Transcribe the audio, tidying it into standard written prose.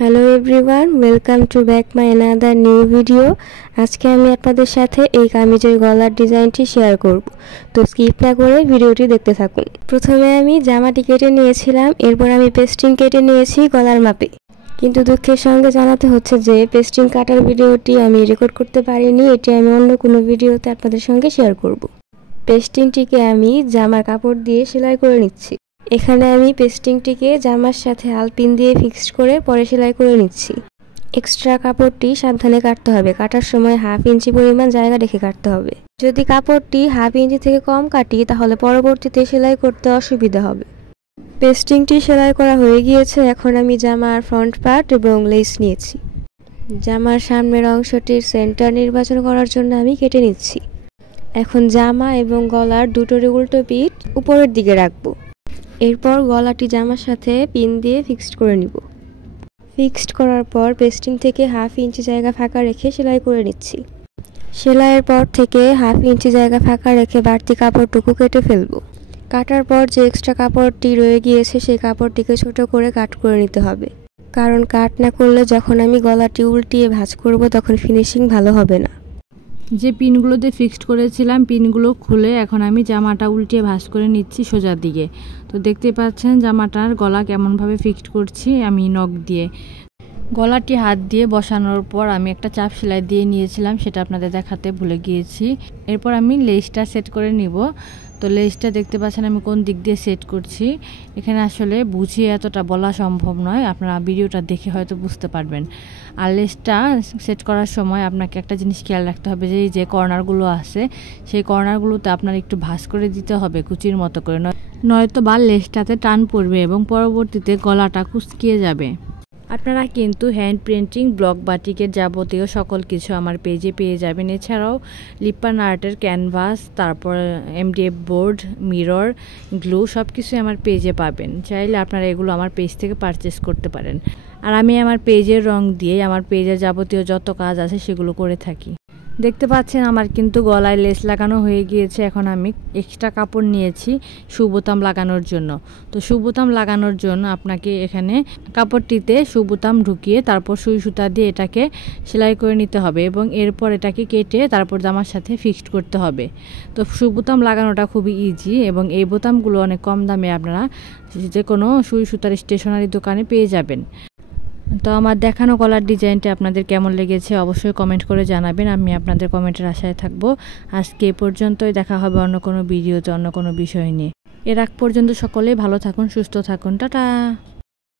Hello everyone, welcome to back my another new video. আজকে আমি আপনাদের সাথে এই কামিজের গলার ডিজাইনটি শেয়ার করব, তো স্কিপ না করে ভিডিওটি দেখতে থাকুন। প্রথমে আমি জামাটি কেটে নিয়েছিলাম, এরপর আমি পেস্টিং কেটে নিয়েছি গলার মাপে। কিন্তু দুঃখের সঙ্গে জানাতে হচ্ছে যে পেস্টিং কাটার ভিডিওটি আমি রেকর্ড করতে পারিনি, এটি আমি অন্য কোনো ভিডিওতে আপনাদের সঙ্গে শেয়ার করব। পেস্টিংটিকে আমি জামার কাপড় দিয়ে সেলাই করে নিচ্ছি। এখানে আমি পেস্টিংটিকে জামার সাথে আলপিন দিয়ে ফিক্সড করে পরে সেলাই করে নিচ্ছি। এক্সট্রা কাপড়টি সাবধানে কাটতে হবে, কাটার সময় 1/2 ইঞ্চি পরিমাণ জায়গা রেখে কাটতে হবে। যদি কাপড়টি 1/2 ইঞ্চি থেকে কম কাটি তাহলে পরবর্তীতে সেলাই করতে অসুবিধা হবে। পেস্টিংটি সেলাই করা হয়ে গিয়েছে, এখন আমি জামার ফ্রন্ট পার্ট এবং লেস নিয়েছি। জামার সামনের অংশটির সেন্টার নির্বাচন করার জন্য আমি কেটে নিচ্ছি। এখন জামা এবং গলার দুটোরই উল্টো পিঠ উপরের দিকে রাখবো। এরপর গলাটি জামার সাথে পিন দিয়ে ফিক্সড করে নিব। ফিক্সড করার পর পেস্টিং থেকে 1/2 ইঞ্চি জায়গা ফাঁকা রেখে সেলাই করে নিচ্ছি। সেলাইয়ের পর থেকে 1/2 ইঞ্চি জায়গা ফাঁকা রেখে বাড়তি কাপড়টুকু কেটে ফেলবো। কাটার পর যে এক্সট্রা কাপড়টি রয়ে গিয়েছে সেই কাপড়টিকে ছোট করে কাট করে নিতে হবে, কারণ কাট না করলে যখন আমি গলাটি উল্টিয়ে ভাঁজ করব তখন ফিনিশিং ভালো হবে না। যে পিনগুলোতে ফিক্সড করেছিলাম পিনগুলো খুলে এখন আমি জামাটা উল্টিয়ে ভাঁজ করে নিচ্ছি সোজার দিকে। তো দেখতে পাচ্ছেন জামাটার গলা কেমনভাবে ফিক্সড করছি আমি নখ দিয়ে। গলাটি হাত দিয়ে বসানোর পর আমি একটা চাপ সেলাই দিয়ে নিয়েছিলাম, সেটা আপনাদের দেখাতে ভুলে গিয়েছি। এরপর আমি লেসটা সেট করে নিব। তো লেসটা দেখতে পাচ্ছেন আমি কোন দিক দিয়ে সেট করছি। এখানে আসলে বুঝিয়ে এতটা বলা সম্ভব নয়, আপনারা ভিডিওটা দেখে হয়তো বুঝতে পারবেন। আর লেসটা সেট করার সময় আপনাকে একটা জিনিস খেয়াল রাখতে হবে, যে এই যে কর্নারগুলো আছে সেই কর্নারগুলোতে আপনার একটু ভাঁজ করে দিতে হবে কুচির মতো করে, নয়তো বা লেসটাতে টান পড়বে এবং পরবর্তীতে গলাটা কুঁচকিয়ে যাবে। আপনারা কিন্তু হ্যান্ড প্রিন্টিং, ব্লক বাটিকের যাবতীয় সকল কিছু আমার পেজে পেয়ে যাবেন। এছাড়াও লিপ্পান আর্টের ক্যানভাস, তারপর MDF বোর্ড, মিরর, গ্লু সব কিছুই আমার পেজে পাবেন। চাইলে আপনারা এগুলো আমার পেজ থেকে পারচেস করতে পারেন। আর আমি আমার পেজের রং দিয়ে আমার পেজের যাবতীয় যত কাজ আছে সেগুলো করে থাকি। দেখতে পাচ্ছেন আমার কিন্তু গলায় লেস লাগানো হয়ে গিয়েছে। এখন আমি এক্সট্রা কাপড় নিয়েছি সুবোতাম লাগানোর জন্য। তো সুবোতাম লাগানোর জন্য আপনাকে এখানে কাপড়টিতে সুবোতাম ঢুকিয়ে তারপর সুই সুতা দিয়ে এটাকে সেলাই করে নিতে হবে এবং এরপর এটাকে কেটে তারপর জামার সাথে ফিক্সড করতে হবে। তো সুবোতাম লাগানোটা খুবই ইজি এবং এই বোতামগুলো অনেক কম দামে আপনারা যে কোনো সুই সুতার স্টেশনারি দোকানে পেয়ে যাবেন। তো আমার দেখানো গলার ডিজাইনটা আপনাদের কেমন লেগেছে অবশ্যই কমেন্ট করে জানাবেন, আমি আপনাদের কমেন্টের আশায় থাকবো। আজকে এ পর্যন্তই, দেখা হবে অন্য কোনো ভিডিওতে অন্য কোনো বিষয় নিয়ে। এর আগ পর্যন্ত সকলেই ভালো থাকুন, সুস্থ থাকুন, টাটা।